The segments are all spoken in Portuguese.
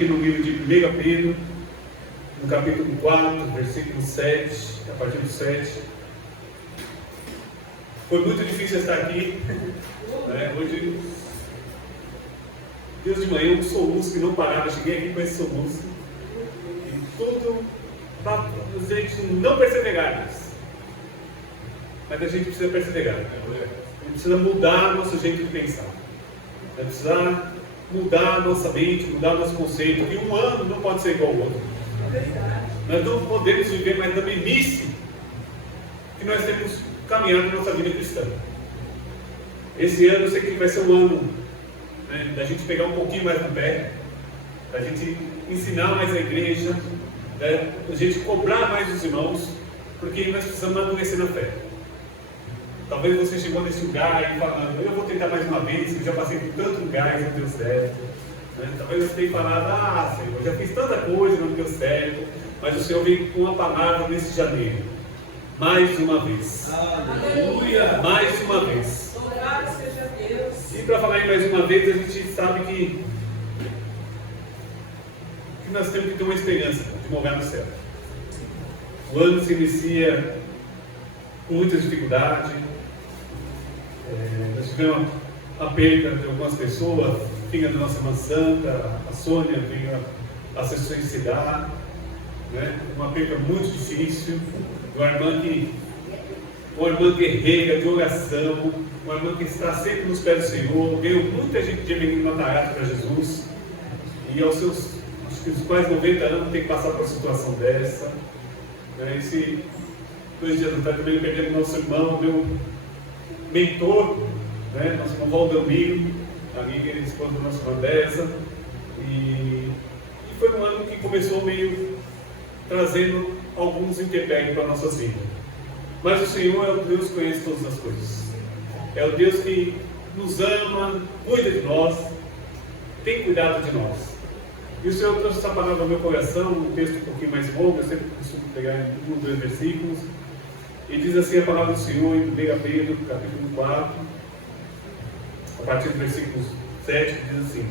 aqui no livro de 1 Pedro, no capítulo 4, versículo 7, a partir do 7. Foi muito difícil estar aqui, né? Hoje, Deus de manhã, um soluço que não parava. Eu cheguei aqui com esse soluço, e tudo para a gente não perseverar nisso. Mas a gente precisa perseverar, né? A gente precisa mudar nosso jeito de pensar, a gente precisa mudar a nossa mente, mudar o nosso conceito. E um ano não pode ser igual ao outro. Nós não podemos viver mais na meninice que nós temos caminhado na nossa vida cristã. Esse ano eu sei que vai ser um ano, né, da gente pegar um pouquinho mais no pé, da gente ensinar mais a igreja, né, da gente cobrar mais os irmãos, porque nós precisamos amadurecer na fé. Talvez você chegou nesse lugar e falando, eu vou tentar mais uma vez, eu já passei por tanto lugar e não deu certo. Né? Talvez você tenha falado, Senhor, eu já fiz tanta coisa e não deu certo. Mas o Senhor veio com uma palavra nesse janeiro. Mais uma vez. Aleluia! Mais uma vez. Louvado seja Deus. E para falar em mais uma vez, a gente sabe que nós temos que ter uma esperança de morar no céu. O ano se inicia com muita dificuldade. Nós tivemos a perda de algumas pessoas, vinha da nossa irmã Santa, a Sônia, vinha a suicidar, né? Uma perda muito difícil, uma irmã guerreira de oração, uma irmã que está sempre nos pés do Senhor. Veio muita gente de Menino Matarazzo para Jesus, e aos seus, acho que os quase 90 anos, tem que passar por uma situação dessa. Esse 2 dias atrás também perdemos nosso irmão, meu mentor, né? Nosso irmão Valdomiro, amiga e esposa da nossa irmã Deza. E foi um ano que começou meio trazendo alguns intempéries para a nossa vida. Mas o Senhor é o Deus que conhece todas as coisas. É o Deus que nos ama, cuida de nós, tem cuidado de nós. E o Senhor trouxe essa palavra ao meu coração, um texto um pouquinho mais longo, eu sempre costumo pegar em 1 ou 2 versículos. E diz assim a palavra do Senhor em 1 Pedro, capítulo 4, a partir do versículo 7, diz assim: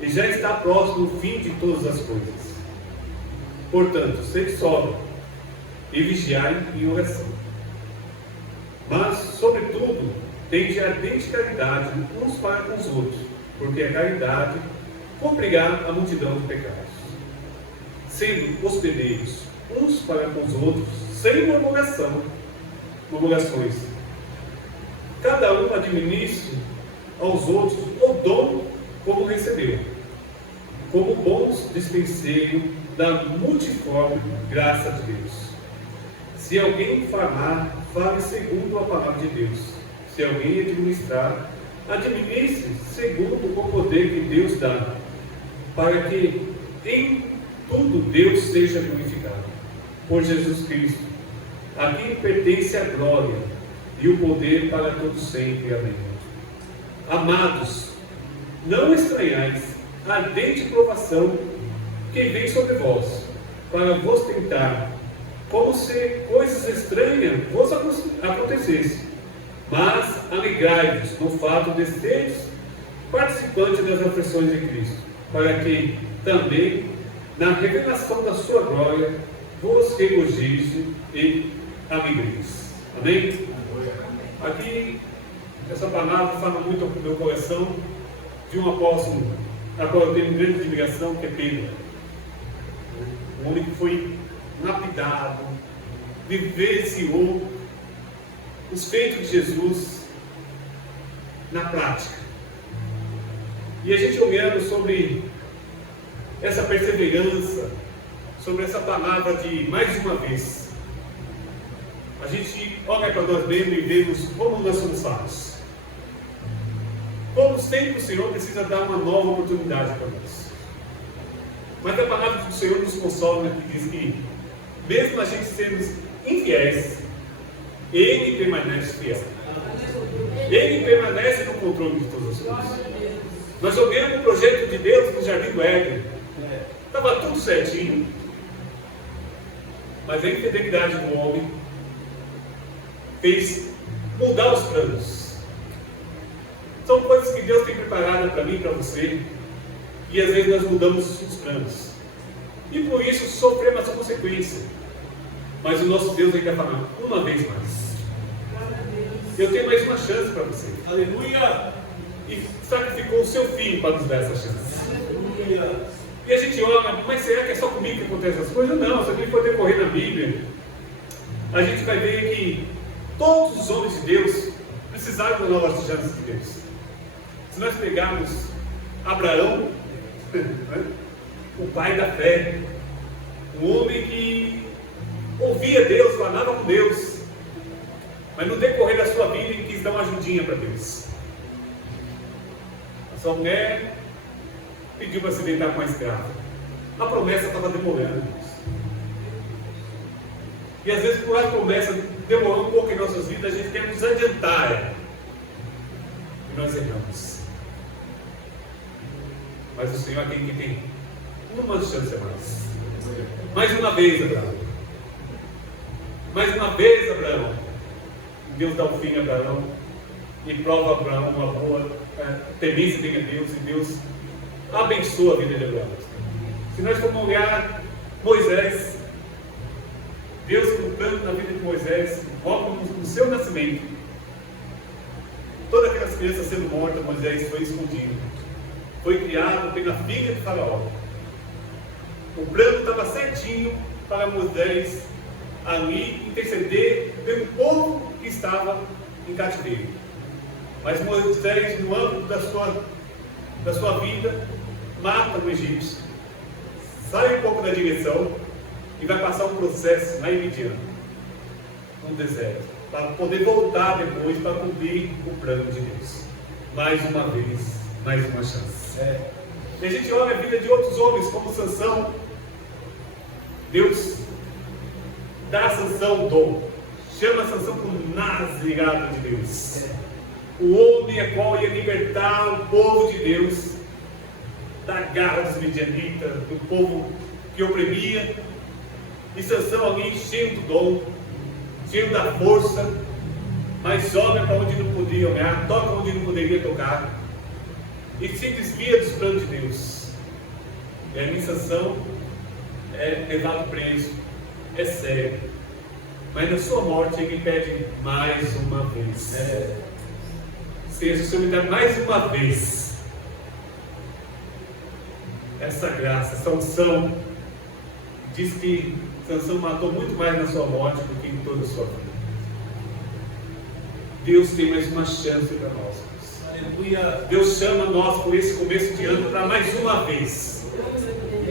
e já está próximo o fim de todas as coisas. Portanto, sede sóbrios e vigiai em oração. Mas, sobretudo, tende ardente caridade uns para com os outros, porque a caridade cobrirá a multidão de pecados. Sendo hospedeiros uns para com os outros, sem murmurações. Cada um administre aos outros o dom como recebeu, como bons dispenseiros da multiforme graça de Deus. Se alguém falar, fale segundo a palavra de Deus. Se alguém administrar, administre segundo o poder que Deus dá, para que em tudo Deus seja glorificado. Por Jesus Cristo, a quem pertence a glória e o poder para todos sempre. Amém. Amados, não estranhais a ardente provação que vem sobre vós, para vos tentar, como se coisas estranhas vos acontecessem. Mas alegrai-vos no fato de seres participantes das aflições de Cristo, para que também, na revelação da sua glória, vos regozije e alegreis. Amém? Aqui, essa palavra fala muito ao meu coração de um apóstolo, a qual eu tenho grande admiração, que é Pedro. Um homem que foi lapidado, vivenciou os feitos de Jesus na prática. E a gente olhando sobre essa perseverança, sobre essa palavra de mais uma vez, a gente olha para nós mesmos e vemos como nós somos falhos. Como sempre o Senhor precisa dar uma nova oportunidade para nós. Mas a palavra do Senhor nos consola, que diz que, mesmo a gente sendo infiéis, Ele permanece fiel. Ele permanece no controle de todas as coisas. Nós olhamos o projeto de Deus no Jardim do Éden. Estava tudo certinho. Mas a infidelidade do homem fez mudar os planos. São coisas que Deus tem preparado para mim e para você. E às vezes nós mudamos os planos. E por isso sofremos essa consequência. Mas o nosso Deus ainda fala, uma vez mais. Eu tenho mais uma chance para você. Aleluia! E sacrificou o seu filho para nos dar essa chance. Aleluia! E a gente olha, mas será que é só comigo que acontecem essas coisas? Não, se a gente for decorrer na Bíblia, a gente vai ver que todos os homens de Deus precisaram da nova chance de Deus. Se nós pegarmos Abraão, o pai da fé, um homem que ouvia Deus, falava com Deus, mas no decorrer da sua vida ele quis dar uma ajudinha para Deus. A sua mulher pediu para se deitar com a escrava. A promessa estava demorando. E às vezes por a promessa demorar um pouco em nossas vidas, a gente quer nos adiantar. E nós erramos. Mas o Senhor é aquele que tem uma chance a mais. Mais uma vez, Abraão. Mais uma vez, Abraão. Deus dá o fim a Abraão. E prova a Abraão uma boa temência tem a Deus. E Deus abençoa a vida de Abraão. Se nós formos olhar Moisés, Deus colocando na vida de Moisés, logo no seu nascimento, todas aquelas crianças sendo mortas, Moisés foi escondido. Foi criado pela filha de Faraó. O plano estava certinho para Moisés ali interceder pelo povo que estava em cativeiro. Mas Moisés, no âmbito da sua vida, mata o egípcio, sai um pouco da direção e vai passar um processo lá em Midian, no deserto, para poder voltar depois para cumprir o plano de Deus. Mais uma vez, mais uma chance. E a gente olha a vida de outros homens, como Sansão. Deus dá a Sansão o dom, chama Sansão como nazirado de Deus. O homem é qual ia libertar o povo de Deus da garra dos midianitas, do povo que oprimia. E Sansão ali cheio do dom, cheio da força, mas olha para onde não podia olhar, toca onde não poderia tocar, e se desvia dos planos de Deus. E a Sansão é levado preso, é cego, mas na sua morte ele pede mais uma vez. Seja o Senhor me dá mais uma vez essa graça. Sansão diz que Sansão matou muito mais na sua morte do que em toda a sua vida. Deus tem mais uma chance para nós. Aleluia. Deus chama nós por esse começo de ano para mais uma vez.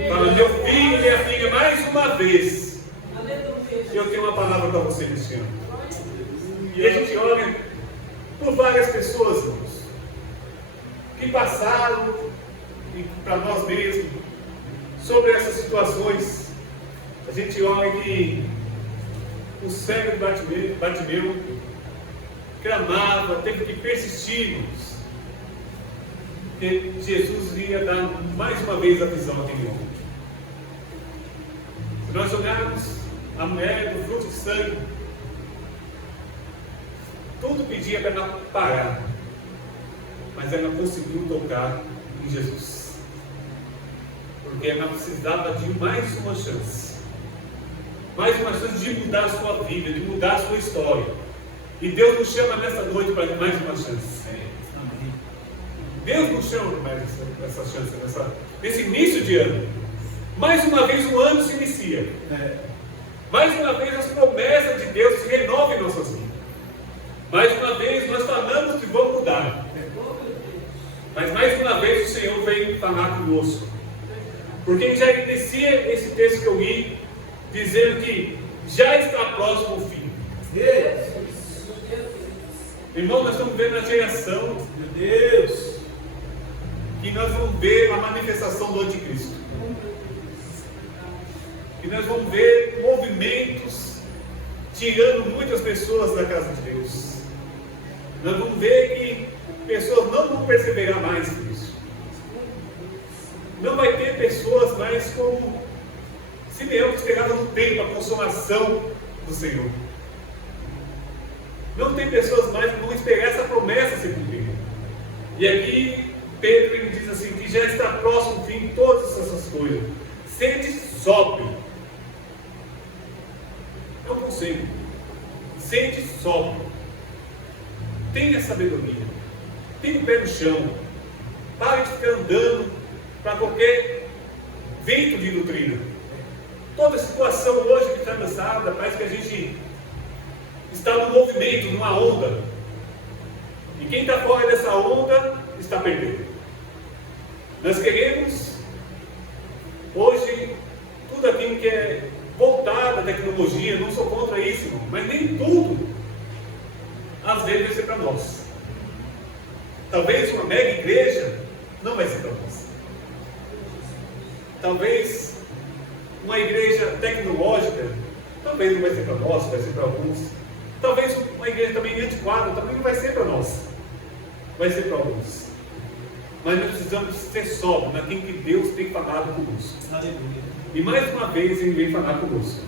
Fala, meu filho e minha filha, mais uma vez. Eu tenho uma palavra para você neste ano. E a gente olha por várias pessoas, irmãos, que passaram, e para nós mesmos, sobre essas situações. A gente olha que o cego de Bartimeu clamava, teve que persistir, que Jesus ia dar mais uma vez a visão àquele homem. Se nós olharmos a mulher do fruto de sangue, tudo pedia para ela parar, mas ela conseguiu tocar em Jesus, porque ela precisava de mais uma chance de mudar a sua vida, de mudar a sua história. E Deus nos chama nessa noite para mais uma chance. Deus nos chama para mais essa chance, nesse início de ano. Mais uma vez o ano se inicia. Mais uma vez as promessas de Deus se renovam em nossas vidas. Mais uma vez nós falamos que vamos mudar. Mas mais uma vez o Senhor vem falar conosco. Porque ele já inicia esse texto que eu li, dizendo que já está próximo o fim. Irmão, nós estamos vendo na geração, meu Deus, que nós vamos ver a manifestação do anticristo. E nós vamos ver movimentos tirando muitas pessoas da casa de Deus. Nós vamos ver que pessoas não vão perseverar mais isso. Não vai ter pessoas mais como Simeão, que esperava no tempo a consumação do Senhor. Não tem pessoas mais que vão esperar essa promessa se cumprir. E aqui Pedro ele diz assim, que já está próximo o fim, todas essas coisas, sede sóbrio. É um conselho. Sede sóbrio. Tenha sabedoria. Tenha o pé no chão. Pare de ficar andando para qualquer vento de doutrina. Toda situação hoje que está lançada, parece que a gente está num movimento, numa onda. E quem está fora dessa onda está perdendo. Nós queremos, hoje, tudo aquilo que é voltado à tecnologia, não sou contra isso, irmão, mas nem tudo, às vezes, vai ser para nós. Talvez uma mega igreja não vai ser para nós. Talvez uma igreja tecnológica, talvez não vai ser para nós, vai ser para alguns. Talvez uma igreja também antiquada, também não vai ser para nós. Vai ser para alguns. Mas nós precisamos ser sóbrios naquilo que Deus tem falado conosco. Aleluia. E mais uma vez Ele vem falar conosco.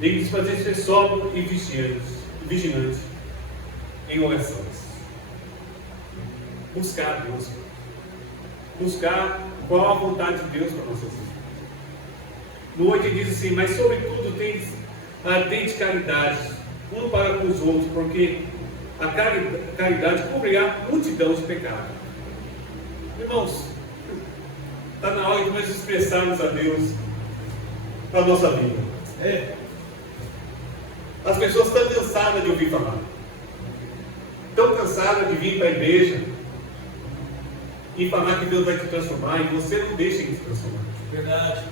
Ele diz fazer ser sóbrio e vigilante em orações. Buscar a Deus. Buscar qual a vontade de Deus para nossas vidas. No 8 diz assim: mas sobretudo tens ardente caridade um para com os outros, porque a caridade cobrirá multidão de pecados. Irmãos, está na hora de nós expressarmos a Deus para a nossa vida. As pessoas estão cansadas de ouvir falar. Estão cansadas de vir para a igreja e falar que Deus vai te transformar, e você não deixa Ele te transformar. Verdade.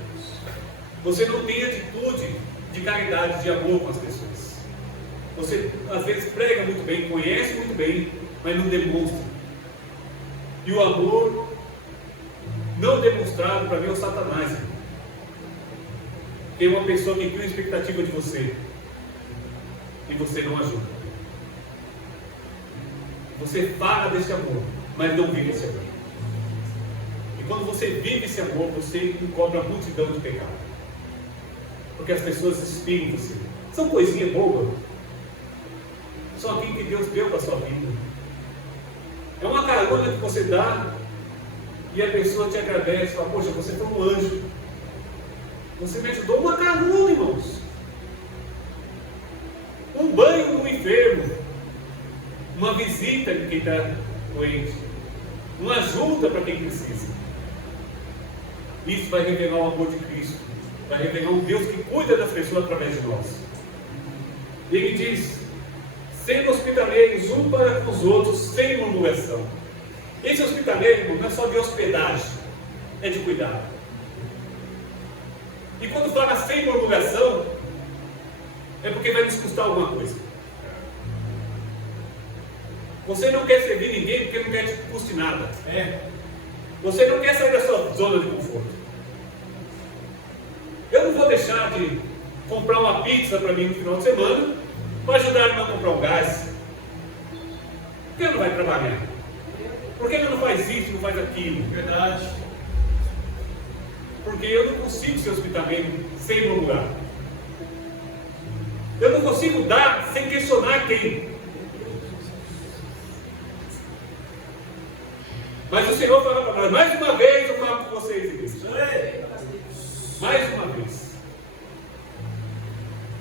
Você não tem atitude de caridade, de amor com as pessoas. Você às vezes prega muito bem, conhece muito bem, mas não demonstra. E o amor não demonstrado, para mim, é o Satanás. Tem uma pessoa que cria expectativa de você e você não ajuda. Você fala desse amor, mas não vive esse amor. E quando você vive esse amor, você encobre a multidão de pecado. Porque as pessoas inspiram você. São coisinhas boas. São aquilo que Deus deu para a sua vida. É uma carona que você dá e a pessoa te agradece, fala: poxa, você foi um anjo. Você me ajudou. Uma carona, irmãos. Um banho no enfermo. Uma visita de quem está doente. Uma ajuda para quem precisa. Isso vai revelar o amor de Cristo. Vai revelar um Deus que cuida das pessoas através de nós. E Ele diz: sendo hospitaleiros um para com os outros, sem murmuração. Esse hospitaleiro não é só de hospedagem, é de cuidado. E quando fala sem murmuração, é porque vai nos custar alguma coisa. Você não quer servir ninguém porque não quer te custe nada. Você não quer sair da sua zona de conforto. Eu não vou deixar de comprar uma pizza para mim no final de semana para ajudar a irmã a comprar um gás. Por que ela não vai trabalhar? Por que ela não faz isso, não faz aquilo? Verdade. Porque eu não consigo ser hospitaleiro sem murmurar. Eu não consigo dar sem questionar quem. Mas o Senhor fala para nós: mais uma vez eu falo com vocês, igreja. Mais uma vez.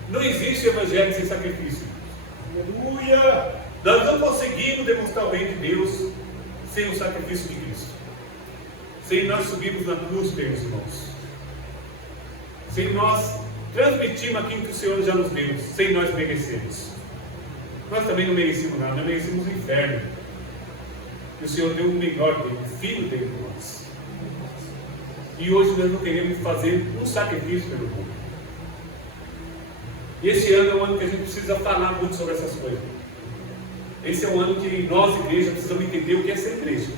Não existe evangelho sem sacrifício. Aleluia. Nós não conseguimos demonstrar o bem de Deus sem o sacrifício de Cristo. Sem nós subirmos na cruz pelos irmãos. Sem nós transmitirmos aquilo que o Senhor já nos deu. Sem nós merecermos. Nós também não merecemos nada. Nós merecemos o inferno. E o Senhor deu o melhor dele, o Filho dele por nós. E hoje nós não queremos fazer um sacrifício pelo povo. E esse ano é um ano que a gente precisa falar muito sobre essas coisas. Esse é um ano que nós, igreja, precisamos entender o que é ser igreja.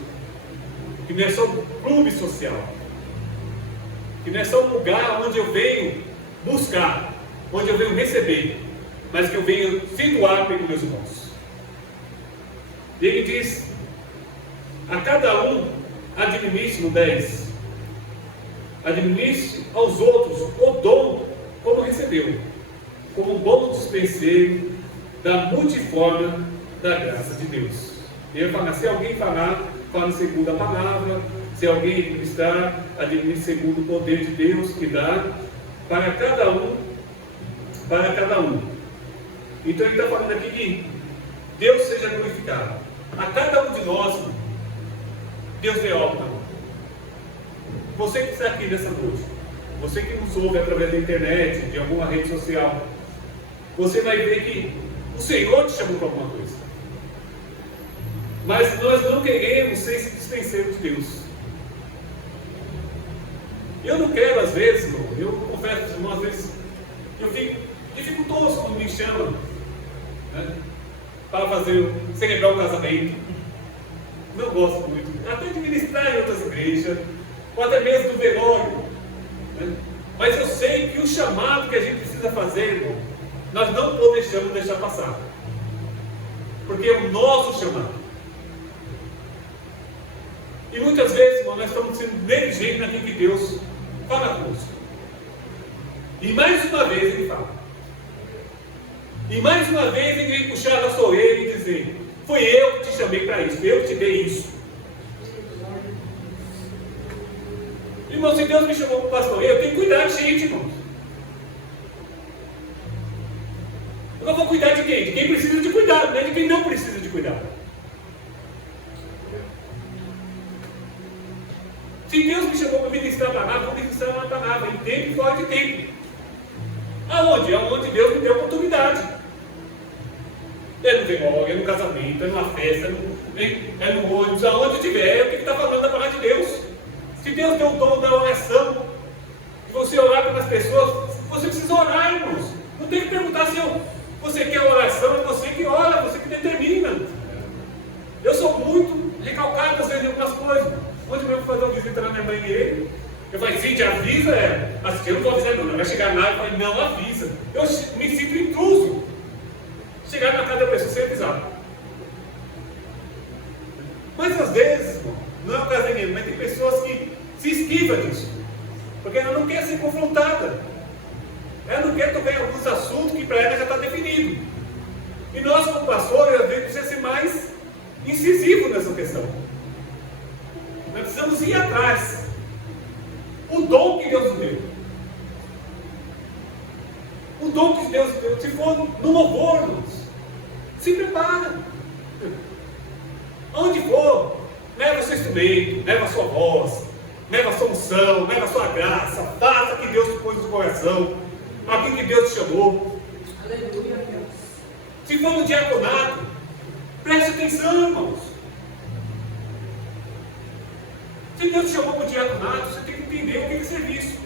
Que não é só um clube social. Que não é só um lugar onde eu venho buscar, onde eu venho receber, mas que eu venho se doar pelos meus irmãos. E ele diz: a cada um administre no 10. Administre aos outros o dom como recebeu, como um bom dispenseiro da multiforme da graça de Deus. E ele fala: se alguém falar, fala segundo a palavra. Se alguém administrar, administre segundo o poder de Deus que dá para cada um. Para cada um. Então ele está falando aqui que Deus seja glorificado. A cada um de nós, Deus dê obra. Você que está aqui nessa noite, você que nos ouve através da internet, de alguma rede social, você vai ver que o Senhor te chamou para alguma coisa. Mas nós não queremos ser esse dispenseiro de Deus. Eu não quero, às vezes, irmão, eu confesso, irmão, às vezes, eu fico dificultoso quando me chamam, né, para celebrar um casamento. Não gosto muito, até de ministrar em outras igrejas, ou até mesmo do velório. Né? Mas eu sei que o chamado que a gente precisa fazer, irmão, nós não podemos deixar passar. Porque é o nosso chamado. E muitas vezes, irmão, nós estamos sendo negligentes naquilo que Deus fala conosco. E mais uma vez Ele fala. E mais uma vez Ele vem puxar a sua orelha e dizer: foi eu que te chamei para isso, eu que te dei isso. Irmão, se Deus me chamou para pastoreio, eu tenho que cuidar de gente, irmãos. Eu não vou cuidar de quem? De quem precisa de cuidado, não é de quem não precisa de cuidado. Se Deus me chamou para ministrar a palavra, eu vou ministrar uma palavra em tempo e fora de tempo. Aonde? Aonde Deus me deu oportunidade. É no velório, é no casamento, é numa festa, é no ônibus, aonde eu tiver, eu tenho que estar falando da palavra de Deus. Se Deus deu o dom da oração, e você orar pelas pessoas, você precisa orar, irmãos. Não tem que perguntar se você quer oração, é você que ora, você que determina. Eu sou muito recalcado às vezes em algumas coisas. Onde eu vou fazer uma visita na minha mãe e ele, eu falei: gente, avisa, assim, eu não vou avisar não, vai chegar lá e falei: não, avisa. Eu me sinto intruso. Chegar na casa da pessoa sem avisar. Mas às vezes, irmão, não é o caso nenhum, mas tem pessoas que se esquivam disso, porque ela não quer ser confrontada. Ela não quer tocar em alguns assuntos que para ela já está definido. E nós, como pastores, às vezes precisamos ser mais incisivos nessa questão. Nós precisamos ir atrás. O dom que Deus nos deu. O dom que Deus nos deu. Se for no louvor, irmãos, se prepara. Onde for, leva o seu instrumento, leva a sua voz, leva a sua unção, leva a sua graça, faça o que Deus te pôs no coração, aquilo que Deus te chamou. Aleluia, Deus. Se for no diaconato, preste atenção, irmãos. Se Deus te chamou para o diaconato, você tem que entender o que é serviço.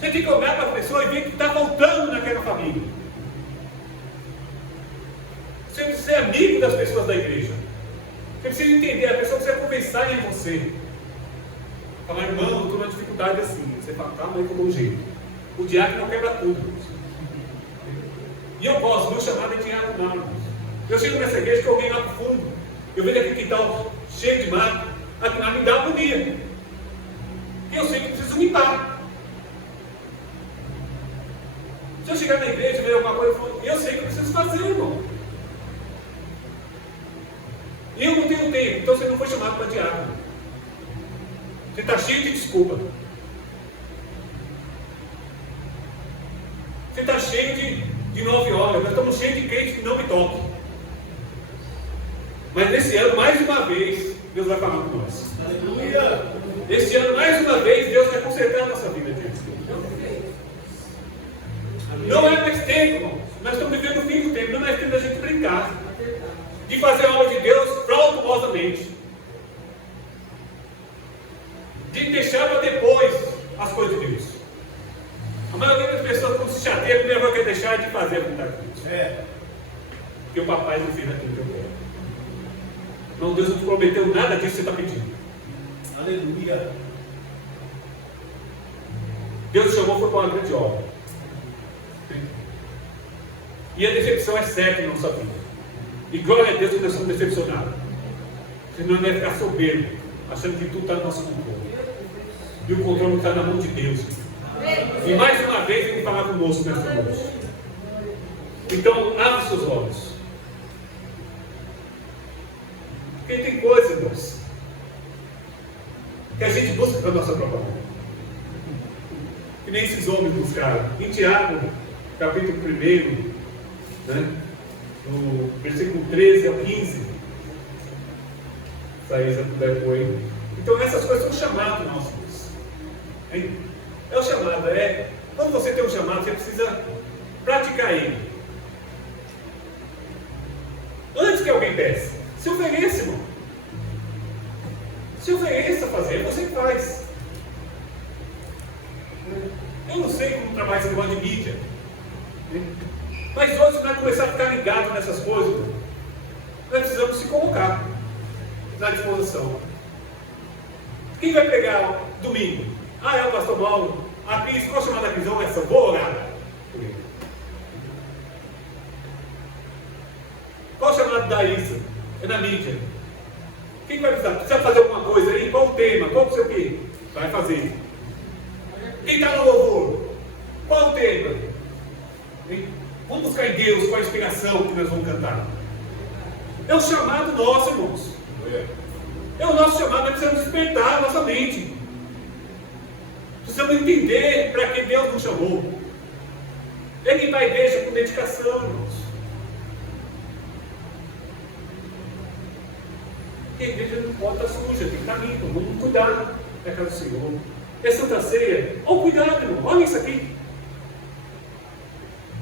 Você tem que olhar para a pessoa e ver que está faltando naquela família. Você precisa ser amigo das pessoas da igreja. Você precisa entender, a pessoa precisa conversar em você. Falar: irmão, eu estou numa dificuldade assim. Você fala: calma aí que eu dou um jeito. O diácono não quebra tudo. E eu gosto, meu chamado é diaconar. Eu chego nessa igreja que eu venho lá para o fundo. Eu venho aquele quintal cheio de mato. A me dá agonia. E eu sei que eu preciso limpar. Se eu chegar na igreja e ver alguma coisa, eu sei que eu preciso fazer, irmão. E eu não tenho tempo, então você não foi chamado para diácono. Você está cheio de desculpa. Você está cheio de 9 horas. Nós estamos cheios de crentes que não me tocam. Mas nesse ano, mais uma vez, Deus vai falar com nós. Aleluia. Esse ano, mais uma vez, Deus vai consertar a nossa vida, gente. Não é mais tempo, irmão. Nós estamos vivendo o fim do tempo. Não é mais tempo da gente brincar. De fazer a obra de Deus fraudulosamente. De deixar para depois as coisas de Deus. A maioria das pessoas, quando se chateia, a primeira coisa que é deixar de fazer a vontade de Deus. Porque o papai não fez aquilo que eu quero. Não, Deus não te prometeu nada disso que você está pedindo. Aleluia. Deus te chamou foi para uma grande obra. E a decepção é certa na nossa vida. E glória a Deus que nós somos decepcionados. Senão não é ficar soberbo, achando que tudo está no nosso controle. E o controle não está na mão de Deus. E mais uma vez Ele falar conosco nessa noite. Então, abra seus olhos. Porque tem coisa, irmãos, que a gente busca para a nossa própria honra. Que nem esses homens buscaram. Em Tiago, capítulo 1, né, no versículo 13 ao 15, se a Isa puder pôr aí. Então essas coisas são chamados nossos. É o chamado, quando você tem um chamado, você precisa praticar ele. Antes que alguém peça, se ofereça, irmão. Se ofereça a fazer, você faz. Eu não sei como trabalha esse negócio de mídia, mas hoje nós vamos começar a ficar ligado nessas coisas. Nós precisamos se colocar na disposição. Quem vai pregar domingo? É o pastor Mauro. A Cris, qual a chamada da prisão? Essa, vou orar. Qual a chamada da Isa? É na mídia. Quem vai precisar? Precisa fazer alguma coisa aí? Qual o tema? Qual o seu quê? Vai fazer. Quem está no louvor? Qual o tema? Vamos buscar em Deus qual a inspiração que nós vamos cantar. É o chamado nosso, irmãos. É o nosso chamado, nós precisamos despertar a nossa mente. Precisamos entender para que Deus nos chamou. É quem vai à igreja com dedicação, irmãos. Porque a igreja não pode estar suja, tem que estar limpa. Vamos cuidar da casa do Senhor. É Santa Ceia. Olha o cuidado, irmão. Olha isso aqui.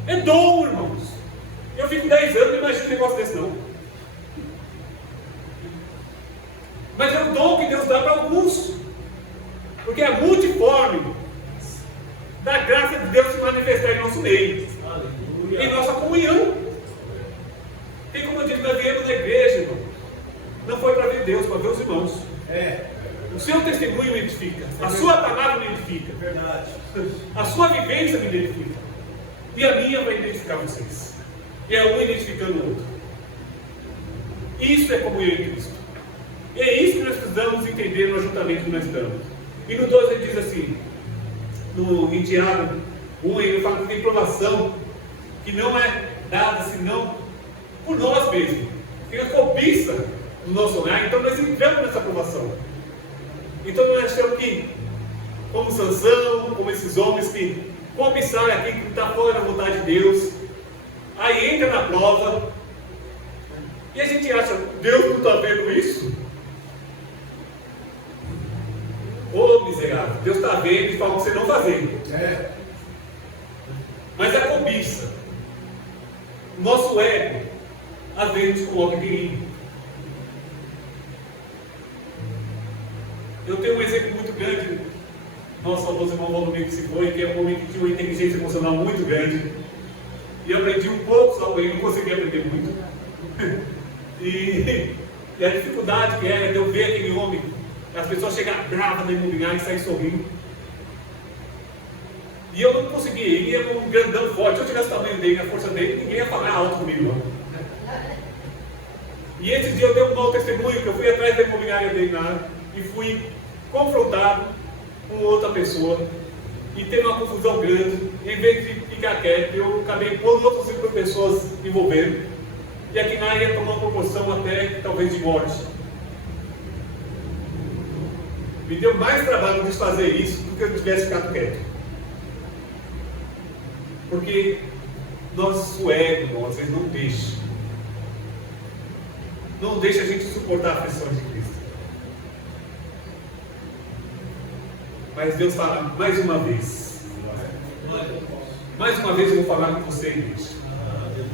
É dom, irmãos. Eu fico 10 anos e não imagino um negócio desse, não. Mas é o dom que Deus dá para alguns. Porque é multiforme da graça de Deus se manifestar em nosso meio. Aleluia. Em nossa comunhão. E como eu disse, nós viemos da igreja, irmão. Não foi para ver Deus, para ver os irmãos. O seu testemunho me edifica. A sua palavra me edifica. Verdade. A sua vivência me identifica. E a minha vai identificar vocês. E é um identificando o outro. Isso é comunhão em Cristo. E é isso que nós precisamos entender no ajuntamento que nós estamos. E no 12 ele diz assim, em Tiago 1, ele fala que tem provação que não é dada senão por nós mesmos. Tem a cobiça do nosso olhar, então nós entramos nessa provação. Então nós temos que, como Sansão, como esses homens que cobiçaram aqui, que está fora da vontade de Deus, aí entra na prova, e a gente acha, Deus não está vendo isso? Ô miserável, Deus está vendo e fala para você não fazer. Mas a cobiça, o nosso ego, às vezes nos coloca em perigo. Eu tenho um exemplo muito grande, nosso famoso irmão Valdomiro que se foi, que é um homem que tinha uma inteligência emocional muito grande, e aprendi um pouco só com ele, não consegui aprender muito. e a dificuldade que era de eu ver aquele homem, as pessoas chegarem bravas na imobiliária e sair sorrindo. E eu não conseguia, ele ia com um grandão forte. Se eu tivesse o tamanho dele, a força dele, ninguém ia falar alto comigo, não. E esse dia eu dei um mau testemunho, que eu fui atrás da imobiliária dele na área, e fui confrontado com outra pessoa, e teve uma confusão grande. Em vez de ficar quieto, eu acabei pondo outras 5 pessoas envolvendo, e aqui na área tomou uma proporção até talvez de morte. Me deu mais trabalho desfazer isso do que eu tivesse ficado quieto. Porque nosso ego, às vezes, não deixa. Não deixa a gente suportar a aflição de Cristo. Mas Deus fala mais uma vez. Mais uma vez eu vou falar com você, igreja.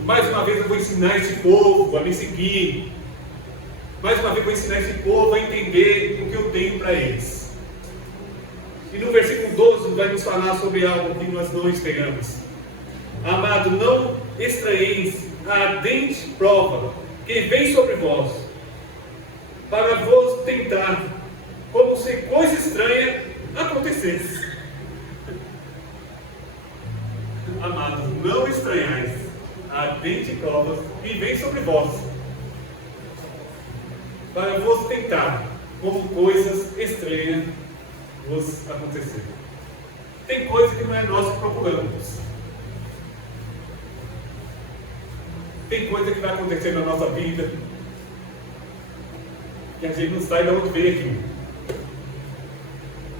Mais uma vez eu vou ensinar esse povo a me seguir. Mais uma vez eu vou ensinar esse povo a entender o que eu tenho para eles. E no versículo 12 vai nos falar sobre algo que nós não esperamos. Amado, não estranheis a ardente prova que vem sobre vós, para vos tentar, como se coisa estranha acontecesse. Amados, não estranhais a ardente prova que vem sobre vós, para vos tentar, como coisas estranhas vos acontecer. Tem coisa que não é nós que procuramos. Tem coisa que vai acontecer na nossa vida que a gente não sabe de onde veio aqui.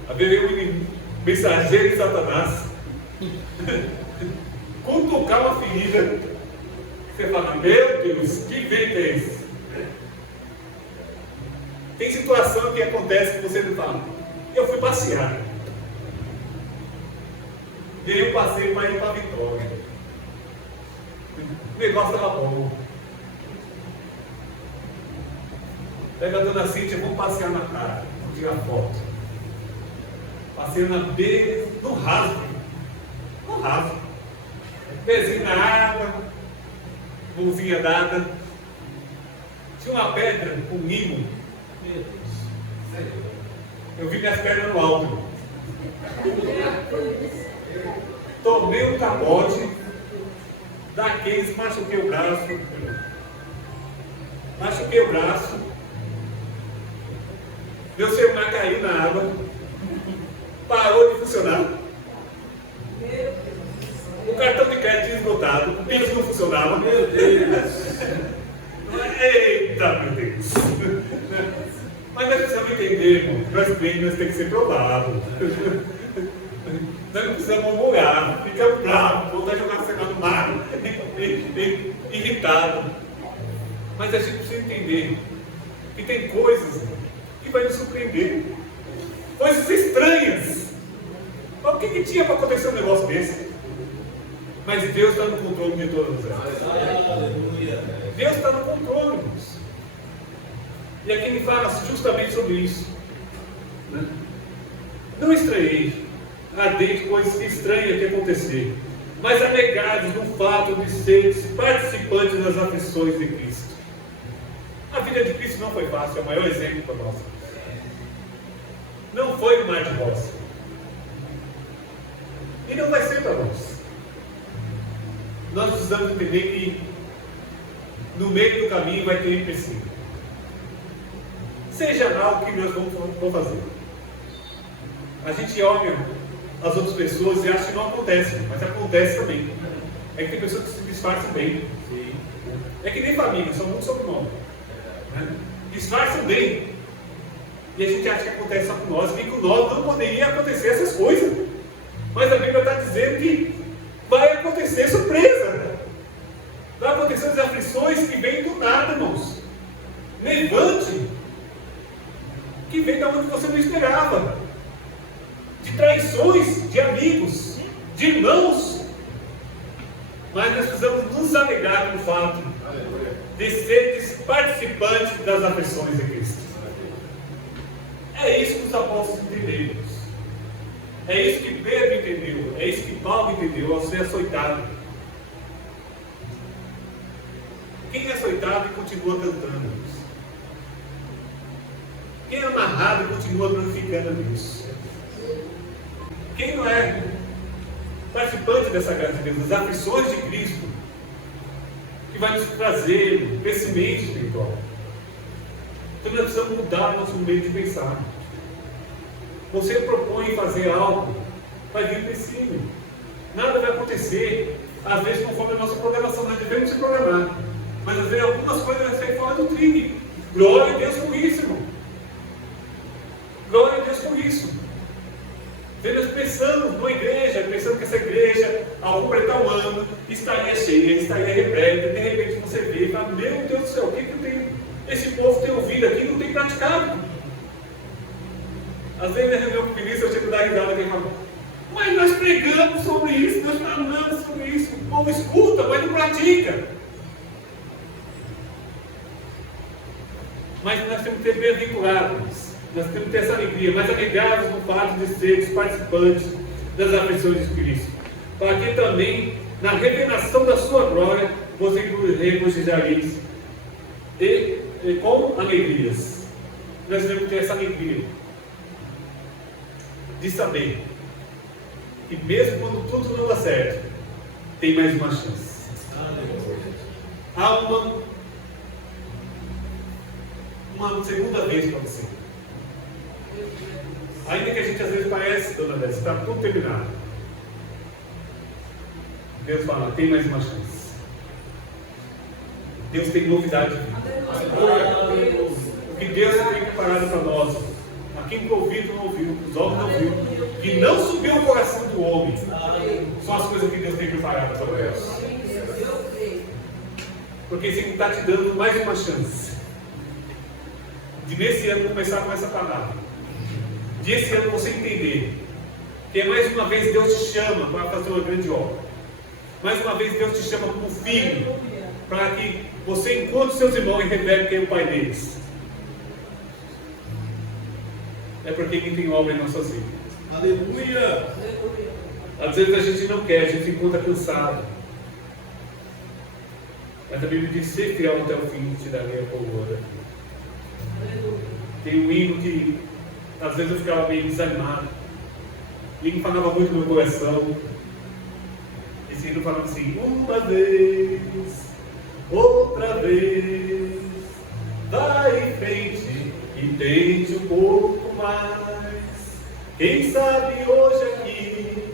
haveria um mensageiro de Satanás cutucar uma ferida. Você fala, meu Deus, que vento é esse? Tem situação que acontece que você não fala. Eu fui passear. E aí eu passei para ir para a Vitória. O negócio estava bom. Pega a dona Cíntia, vamos passear na praia. Vamos tirar foto. Passei na beira, no rasgo. No rasgo. Pezinho na água, mãozinha dada. Tinha uma pedra com limo. Meu Deus. Eu vi minhas pernas no alto. Tomei um capote daqueles, machuquei o braço. Machuquei o braço. Meu celular caiu na água. Parou de funcionar. O cartão de crédito tinha esgotado. O Pix não funcionava. Meu Deus. Eita, meu Deus. Mas nós precisamos entender, irmão, que nós crentes temos que ser provados. Nós não precisamos murmurar, ficar bravo, voltar a jogar celular no mar, irritado. Mas a gente precisa entender que tem coisas que vai nos surpreender. Coisas estranhas. Mas o que tinha para acontecer um negócio desse? Mas Deus está no controle de todas elas. Aleluia. Deus está no controle, irmãos. E aqui ele fala justamente sobre isso. Né? Não estranhei ardente coisas estranhas que acontecer, mas anegados no fato de seres participantes das aflições de Cristo. A vida de Cristo não foi fácil, é o maior exemplo para nós. Não foi no mar de rosa. E não vai ser para nós. Nós precisamos entender que no meio do caminho vai ter empecilho. Seja lá o que nós vamos fazer. A gente olha as outras pessoas e acha que não acontece, mas acontece também. É que tem pessoas que se disfarçam bem. Sim. É que nem família, são muito sobrenome. Né? Disfarçam bem. E a gente acha que acontece só com nós, e com nós não poderia acontecer essas coisas. Mas a Bíblia está dizendo que vai acontecer surpresa. Vai acontecer as aflições que vêm do nada, irmãos. Levante. Que vem da onde você não esperava. De traições, de amigos, de irmãos. Mas nós precisamos nos alegrar no fato de seres participantes das aflições de Cristo. É isso que os apóstolos entenderam. É isso que Pedro entendeu. É isso que Paulo entendeu ao ser açoitado. Quem é açoitado e continua cantando? Quem é amarrado e continua glorificando a Deus? Quem não é participante dessa graça de Deus, das aflições de Cristo, que vai nos trazer crescimento espiritual? Então nós precisamos mudar o nosso meio de pensar. Você propõe fazer algo, vai vir empecilho. Nada vai acontecer, às vezes conforme a nossa programação. Nós devemos se programar, mas às vezes algumas coisas vão sair fora do trilho. Glória a Deus por isso, irmão. Glória a Deus por isso. Nós pensamos numa igreja, pensando que essa igreja, ao completar o ano, estaria cheia, estaria repleta. De repente você vê e fala, meu Deus do céu, o que eu tenho? Esse povo tem ouvido aqui e não tem praticado. Às vezes na reunião com o ministro eu chego a dar risada aqui e falo, mas nós pregamos sobre isso, nós falamos sobre isso. O povo escuta, mas não pratica. Mas nós temos que ter bem vinculados. Nós temos que ter essa alegria, mas alegrados no fato de sermos participantes das aflições de Cristo, para que também, na revelação da sua glória, você regozijareis e com alegrias. Nós temos que ter essa alegria de saber que mesmo quando tudo não dá certo, tem mais uma chance. Há uma segunda vez para você. Ainda que a gente às vezes parece, dona Décia, está tudo terminado. Deus fala, tem mais uma chance. Deus tem novidade de vida. O que Deus tem preparado para nós, aquilo que o ouvido não ouviu, os olhos não viu, que não subiu o coração do homem, são as coisas que Deus tem preparado para nós. Porque Ele está te dando mais uma chance de nesse ano começar com essa palavra, de esse ano você entender que mais uma vez Deus te chama para fazer uma grande obra, mais uma vez Deus te chama como filho, para que você encontre seus irmãos e revele quem é o Pai deles. É porque Ele tem obra em nossas vidas. Aleluia! Às vezes a gente não quer, a gente se encontra cansado. Mas a Bíblia diz: ser fiel até o fim, te darei a coroa. Tem um hino que às vezes eu ficava meio desanimado. E ele falava muito no meu coração. Esse hino falava assim: uma vez, outra vez, vai em frente e tente um pouco mais. Quem sabe hoje aqui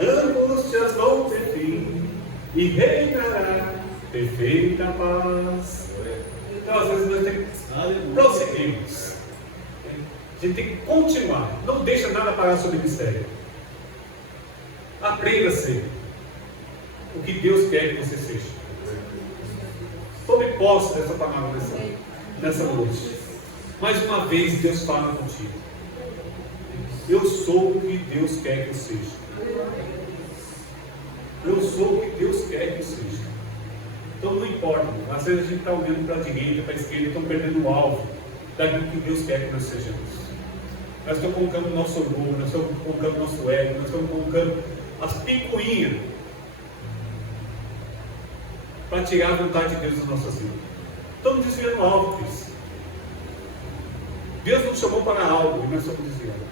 angústias vão ter fim e reinará perfeita paz. Então às vezes nós temos que prosseguirmos. A gente tem que continuar. Não deixa nada parar sobre o mistério. Aprenda a ser o que Deus quer que você seja. Tome posse dessa palavra nessa noite. Mais uma vez Deus fala contigo. Eu sou o que Deus quer que eu seja. Eu sou o que Deus quer que eu seja. Então não importa. Às vezes a gente está olhando para a direita, para a esquerda, estamos perdendo o alvo daquilo que Deus quer que nós sejamos. Nós estamos colocando o nosso orgulho, nós estamos colocando o nosso ego, nós estamos colocando as picuinhas para tirar a vontade de Deus das nossas vidas. Estamos desviando algo disso. Deus nos chamou para algo e nós estamos desviando.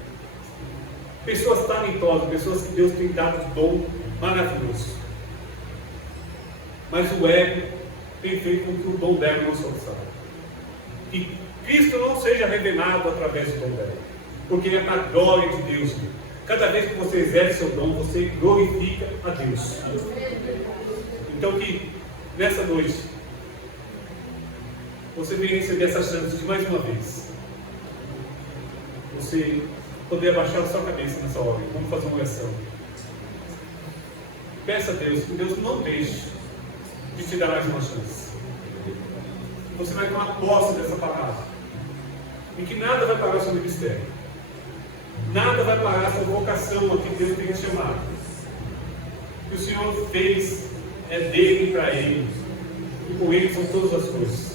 Pessoas talentosas, pessoas que Deus tem dado dom maravilhoso. Mas o ego tem feito com que o dom dela não sobressaia. Que Cristo não seja revelado através do dom dela. Porque é para a glória de Deus. Cada vez que você exerce seu dom, você glorifica a Deus. Então que nessa noite você venha receber essa chance de mais uma vez você poder abaixar a sua cabeça nessa hora. Vamos fazer uma oração. Peça a Deus que Deus não deixe de te dar mais uma chance. Você vai tomar posse dessa palavra. E que nada vai parar sobre o mistério. Nada vai parar sobre a vocação a que Deus tem te chamado. O que o Senhor fez é dele e para ele. E com ele são todas as coisas.